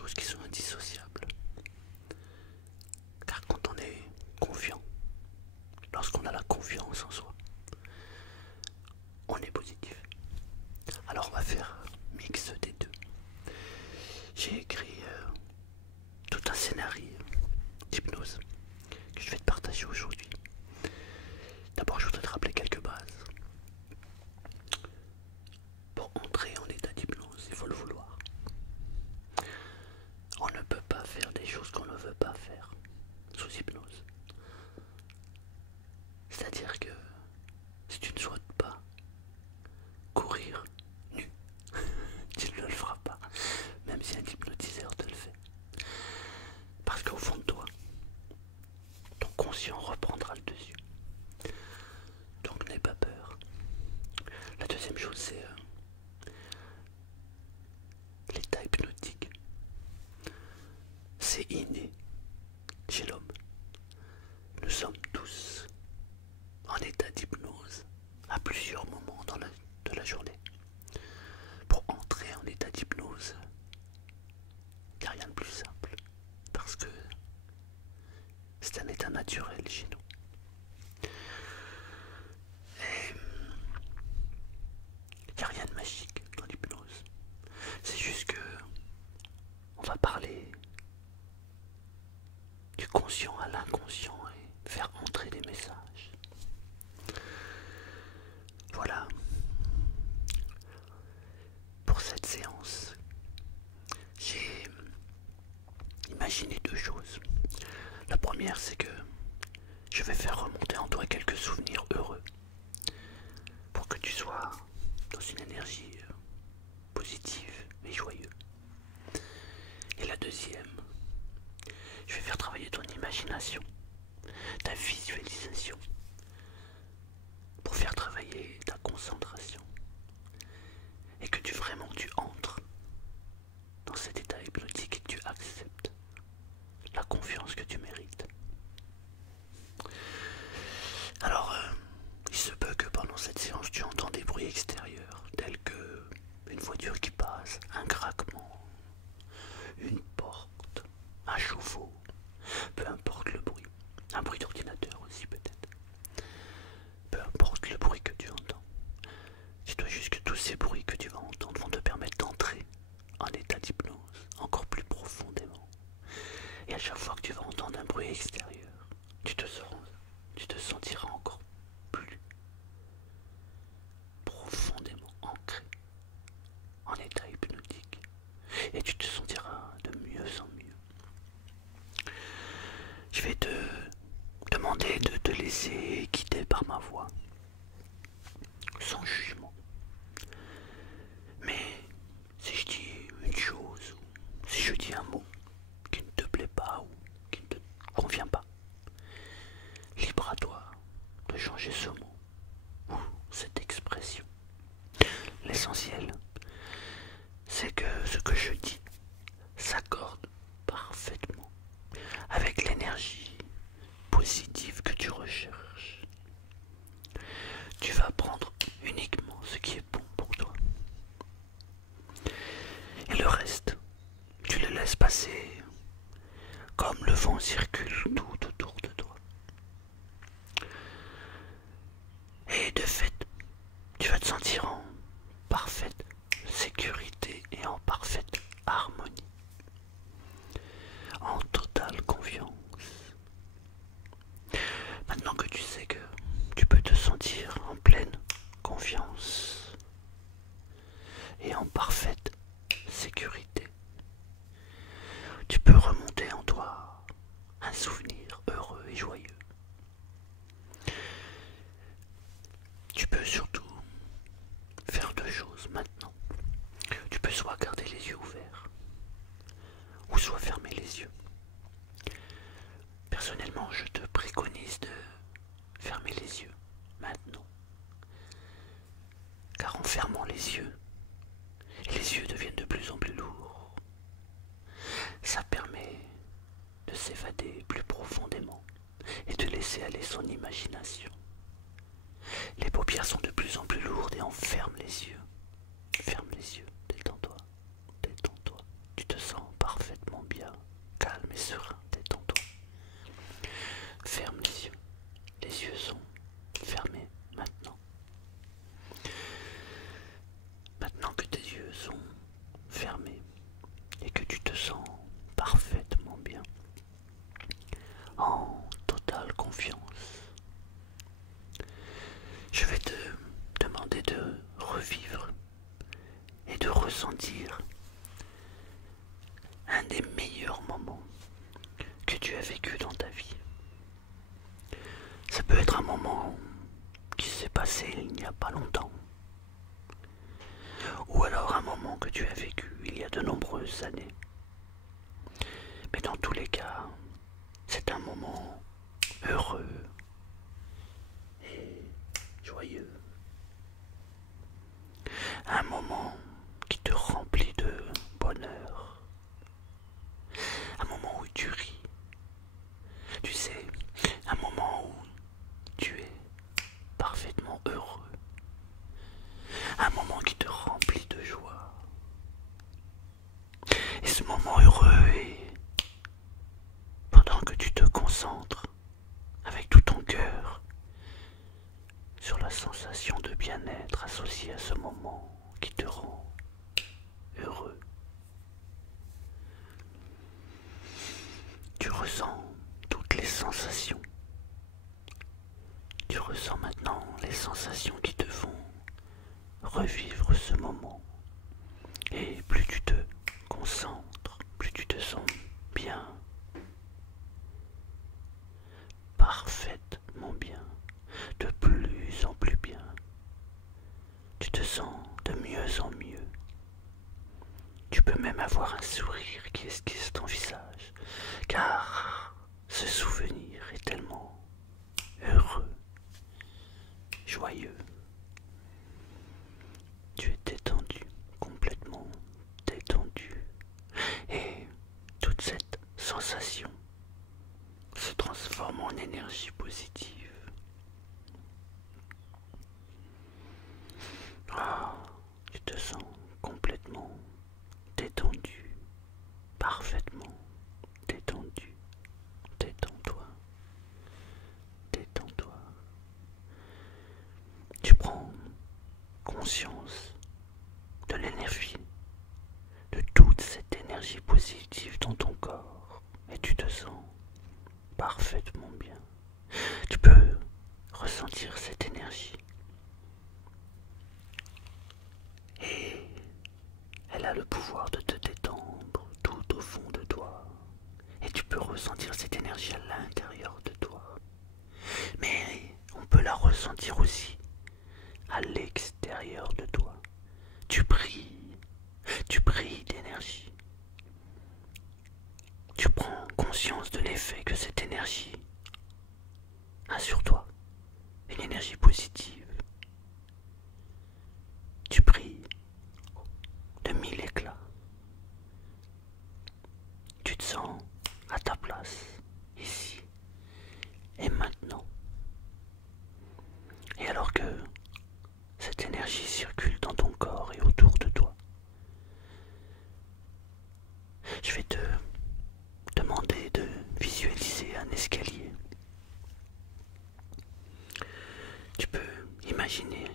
choses qui sont indissociables. Car quand on est confiant, lorsqu'on a la confiance en soi, on est positif. Alors on va faire un mix des deux. J'ai écrit tout un scénario d'hypnose que je vais te partager aujourd'hui. D'abord, je voudrais te rappeler quelques bases. Pour entrer en état d'hypnose, il faut le vouloir. On ne peut pas faire des choses qu'on ne veut pas faire sous hypnose. C'est-à-dire que si tu ne souhaites pas courir nu, tu ne le feras pas, même si un hypnotiseur te le fait. Parce qu'au fond de toi, ton conscient reprendra le dessus. Donc n'aie pas peur. La deuxième chose, c'est l'état hypnotique. C'est inné chez l'homme. Nous sommes tous en état d'hypnose à plusieurs moments de la journée. Pour entrer en état d'hypnose, il n'y a rien de plus simple. Parce que c'est un état naturel chez nous. Et il n'y a rien de magique dans l'hypnose. C'est juste que on va parler du conscient à l'inconscient et faire entrer des messages. Voilà. Pour cette séance, j'ai imaginé deux choses. La première, c'est que je vais faire remonter en toi quelques souvenirs heureux pour que tu sois dans une énergie positive et joyeuse. Et la deuxième, je vais faire travailler ton imagination, ta visualisation, pour faire travailler ta concentration. Et que tu entres dans cet état hypnotique et que tu acceptes la confiance que tu mérites. Alors, il se peut que pendant cette séance, tu entends des bruits extérieurs, tels que une voiture qui passe, un craquement, une porte, un chauffe-eau, peu importe le bruit, un bruit d'ordinateur aussi peut-être. Peu importe le bruit que tu entends, dis-toi juste que tous ces bruits que tu vas entendre vont te permettre d'entrer en état d'hypnose encore plus profondément. Et à chaque fois que tu vas entendre un bruit extérieur, tu te sentiras encore plus profondément ancré en état hypnotique. Et tu te sentiras de mieux en mieux. Je vais te demander de te laisser guider par ma voix, sans jugement. Mais si je dis une chose, ou si je dis un mot qui ne te plaît pas ou qui ne te convient pas, libre à toi de changer ce mot ou cette expression. L'essentiel, c'est que ce que je dis s'accorde parfaitement avec l'énergie positive que tu recherches. Tu vas prendre uniquement ce qui est bon pour toi. Et le reste, tu le laisses passer comme le vent circule tout autour de toi. Et de fait, tu vas te sentir en parfaite sécurité et en parfaite harmonie, en totale confiance. Maintenant que tu sais que tu peux te sentir en pleine confiance et en parfaite sécurité, tu peux remonter en toi un souvenir heureux et joyeux. Tu peux surtout faire deux choses maintenant. Tu peux soit garder les yeux ouverts, ou soit fermer les yeux. Personnellement, je te préconise de fermer les yeux maintenant. Car en fermant les yeux deviennent de plus en plus lourds. Ça permet de s'évader plus profondément et de laisser aller son imagination. Les paupières sont de plus en plus lourdes et on ferme les yeux. Ferme les yeux, détends-toi, détends-toi. Tu te sens parfaitement les meilleurs moments que tu as vécu dans ta vie. Ça peut être un moment qui s'est passé il n'y a pas longtemps, ou alors un moment que tu as vécu il y a de nombreuses années. Mais dans tous les cas, c'est un moment heureux et joyeux. Un moment qui te remplit de bonheur. Un moment où tu ris. Tu sais, un moment où tu es parfaitement heureux. Un moment qui te remplit de joie. Et ce moment heureux est pendant que tu te concentres avec tout ton cœur sur la sensation de bien-être associée à ce moment qui te rend heureux. Tu ressens toutes les sensations. Tu ressens maintenant les sensations qui te font revivre ce moment. Et plus tu te concentres, plus tu te sens bien, parfaitement bien, de plus en plus bien. Tu te sens de mieux en mieux. Tu peux même avoir un sourire qui esquisse ton visage, car ce souvenir est tellement heureux, joyeux. Tu es détendu, complètement détendu, et toute cette sensation se transforme en énergie positive. Ah, tu te sens complètement détendu, parfaitement détendu. Détends-toi, détends-toi. Tu prends conscience de l'énergie, de toute cette énergie positive dans ton corps, et tu te sens parfaitement bien. Tu peux ressentir cette énergie. Et elle a le pouvoir de te détendre tout au fond de toi. Et tu peux ressentir cette énergie à l'intérieur de toi. Mais on peut la ressentir aussi à l'extérieur de toi. Tu brilles d'énergie. Tu prends conscience de l'effet que cette énergie a sur toi. Une énergie positive. Tu brilles de mille éclats. Tu te sens à ta place, ici et maintenant. Et alors que cette énergie circule dans ton corps et autour de toi, je vais te demander de visualiser un escalier. Tu peux imaginer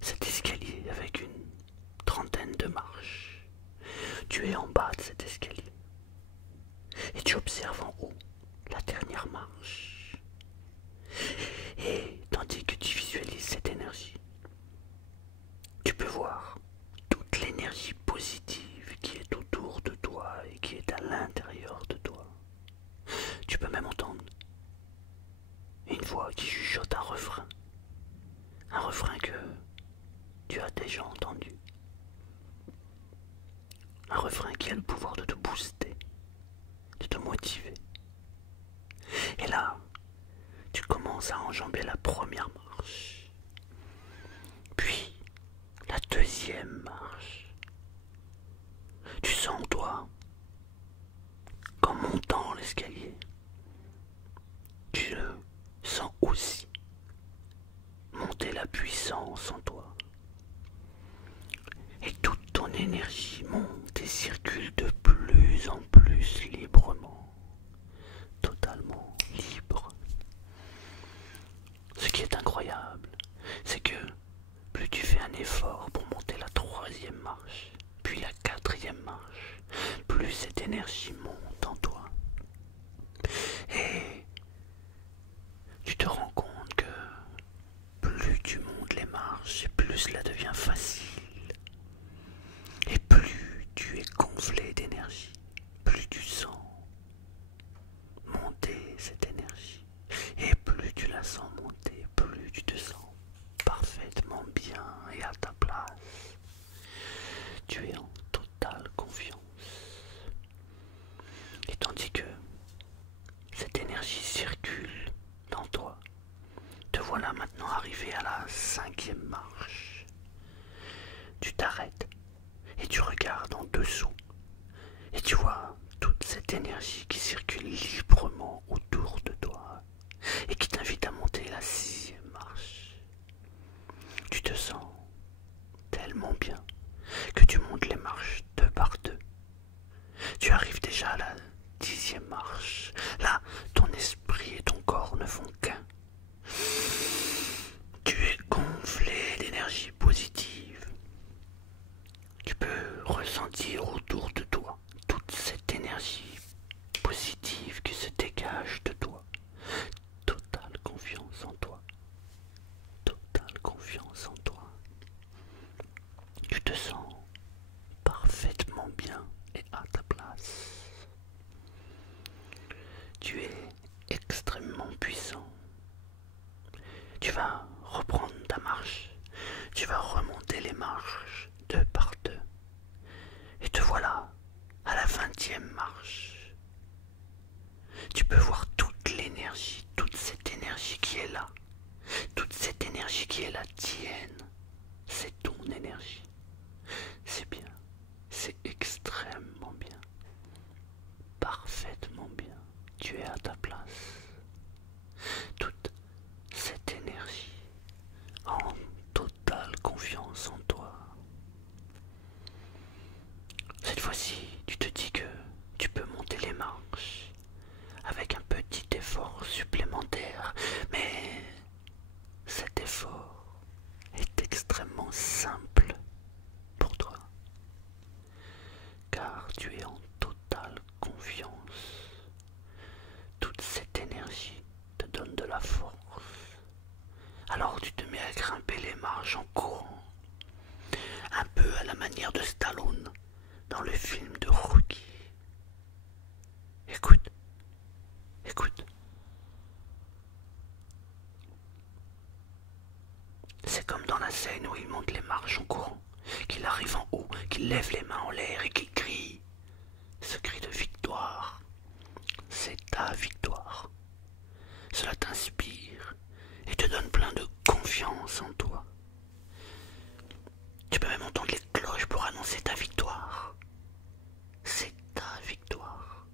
cet escalier avec une trentaine de marches. Tu es en bas de cet escalier et tu observes en haut la dernière marche. Et tandis que tu visualises cette énergie, tu peux voir toute l'énergie positive qui est autour de toi et qui est à l'intérieur de toi. Tu peux même entendre une voix qui chuchote un refrain que tu as déjà entendu. Un refrain qui a le pouvoir de te booster, de te motiver. Et là, tu commences à enjamber la première marche, puis la deuxième marche. Tu sens en toi qu'en montant l'escalier, tu le sens aussi monter la puissance en toi. Et toute ton énergie monte et circule de plus en plus librement, totalement libre. Ce qui est incroyable, c'est que plus tu fais un effort pour monter la troisième marche, puis la quatrième marche, plus cette énergie monte en toi. Et tu te rends compte que plus tu montes les marches, plus cela devient facile. Et plus tu es gonflé d'énergie, arrivé à la 5e marche. Tu t'arrêtes et tu regardes en dessous et tu vois toute cette énergie qui circule librement autour de toi et qui t'invite à monter la 6e marche. Tu te sens tellement bien que tu montes les marches deux par deux. Tu arrives déjà à la 10e marche. Là, ton esprit et ton corps ne font qu'un. Tu es gonflé d'énergie positive. Tu peux ressentir autour de toi toute cette énergie positive qui se dégage de toi. Totale confiance en toi. Totale confiance en toi. Tu te sens parfaitement bien et à ta place. Tu es extrêmement puissant. Tu vas reprendre ta marche. Tu vas remonter les marches deux par deux. Et te voilà à la 20e marche. Tu peux voir toute l'énergie, toute cette énergie qui est là. Toute cette énergie qui est la tienne. C'est ton énergie. C'est bien. C'est extrêmement bien. Parfaitement bien. Tu es à ta place. Toute cette énergie en totale confiance en toi. Cette fois-ci, tu te dis que tu peux monter les marches avec un petit effort supplémentaire, mais cet effort est extrêmement simple pour toi, car tu es en totale confiance. Toute cette énergie te donne de la force. Alors tu te mets à grimper les marches en courant, un peu à la manière de Stallone dans le film de Rocky. Écoute, écoute. C'est comme dans la scène où il monte les marches en courant, qu'il arrive en haut, qu'il lève les mains en l'air et qu'il crie. Ce cri de victoire, c'est ta victoire. Cela t'inspire et te donne plein de confiance en toi. Tu peux même entendre les cloches pour annoncer ta victoire. C'est ta victoire.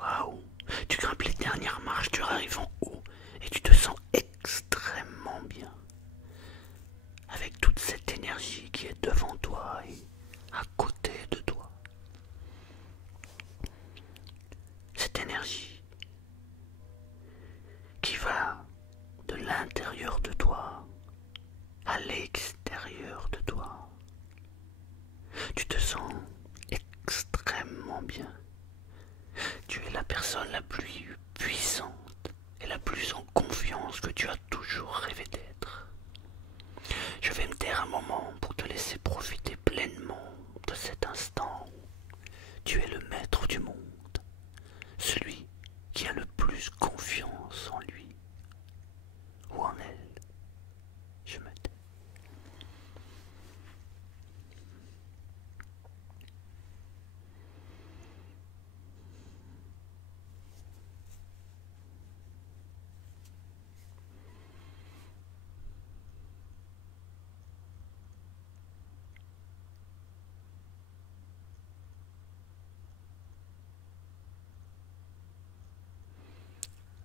Waouh! Tu grimpes les dernières marches, tu arrives en haut et tu te sens extrêmement bien. Avec toute cette énergie qui est devant toi et à côté de toi. Cette énergie qui va de l'intérieur de toi à l'extérieur de toi. Tu te sens extrêmement bien. Tu es la personne la plus puissante et la plus en confiance que tu as toujours rêvé d'être. Je vais me taire un moment pour te laisser profiter pleinement de cet instant où tu es le maître du monde, celui qui a le plus confiance en lui ou en elle. Je me tais.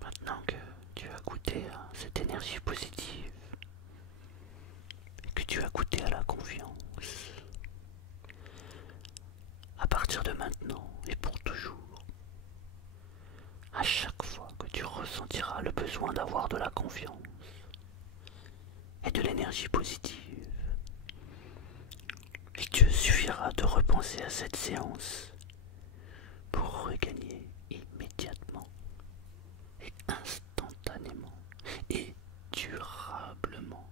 Maintenant que tu as goûté à cette énergie positive et que tu as goûté à la confiance, à partir de maintenant et pour toujours, à chaque fois que tu ressentiras le besoin d'avoir de la confiance et de l'énergie positive, il te suffira de repenser à cette séance pour regagner immédiatement et instantanément et durablement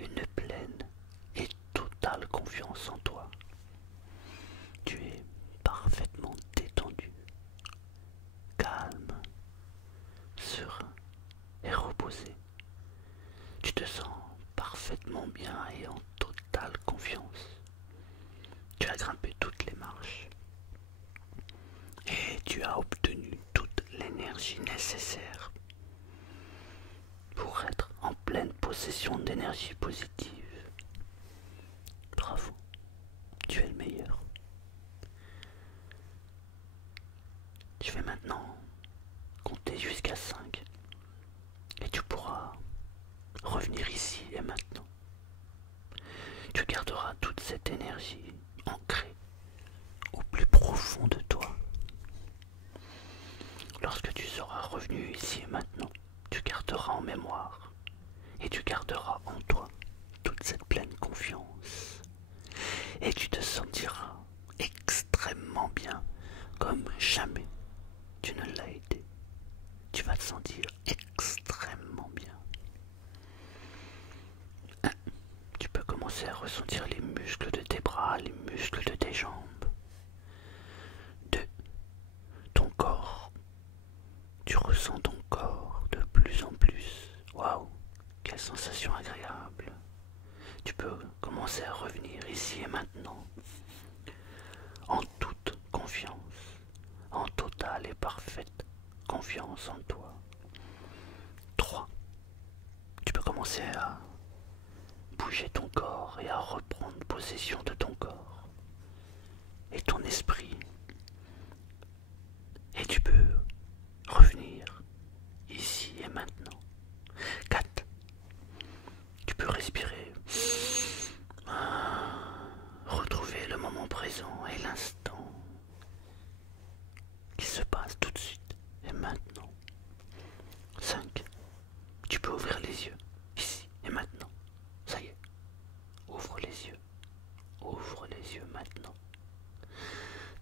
une pleine et totale confiance en toi. Tu es parfaitement détendu, calme, serein et reposé. Tu te sens parfaitement bien et en totale confiance. Tu as grimpé toutes les marches et tu as obtenu toute l'énergie nécessaire d'énergie positive. Bravo, tu es le meilleur. Je vais maintenant compter jusqu'à 5 et tu pourras revenir ici et maintenant. Tu garderas toute cette énergie ancrée au plus profond de toi. Lorsque tu seras revenu ici et maintenant, tu garderas en mémoire et tu garderas en toi toute cette pleine confiance. Et tu te sentiras extrêmement bien, comme jamais tu ne l'as été. Tu vas te sentir extrêmement bien. Tu peux commencer à ressentir les muscles de tes bras, les muscles de tes jambes. 2. Ton corps. Tu ressens ton corps de plus en plus. Waouh, quelle sensation agréable. Tu peux commencer à revenir ici et maintenant, en toute confiance, en totale et parfaite confiance en toi. 3. Tu peux commencer à bouger ton corps et à reprendre possession de ton corps et ton esprit. Et tu peux revenir ici et maintenant. 4. Tu peux respirer, retrouver le moment présent et l'instant qui se passe tout de suite et maintenant. 5. Tu peux ouvrir les yeux, ici et maintenant. Ça y est, ouvre les yeux. Ouvre les yeux maintenant.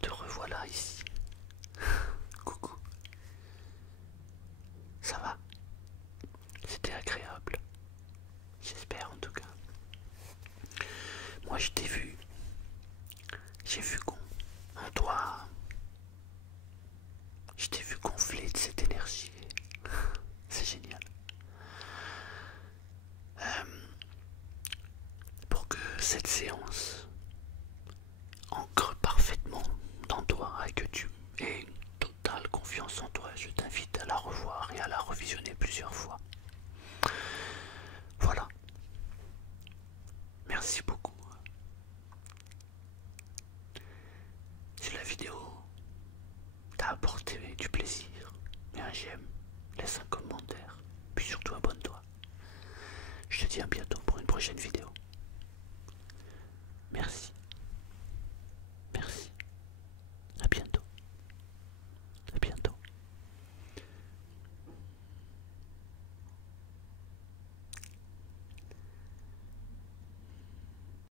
Te revoilà ici. Coucou. Ça va? C'était agréable. J'espère en tout cas. Moi je t'ai vu. J'ai vu qu'en toi, je t'ai vu gonfler de cette énergie. C'est génial. Pour que cette séance ancre parfaitement dans toi et que tu aies une totale confiance en toi, je t'invite à la revoir et à la revisionner plusieurs fois. Voilà. Merci beaucoup. Si la vidéo t'a apporté du plaisir, mets un j'aime, laisse un commentaire, puis surtout abonne-toi. Je te dis à bientôt pour une prochaine vidéo.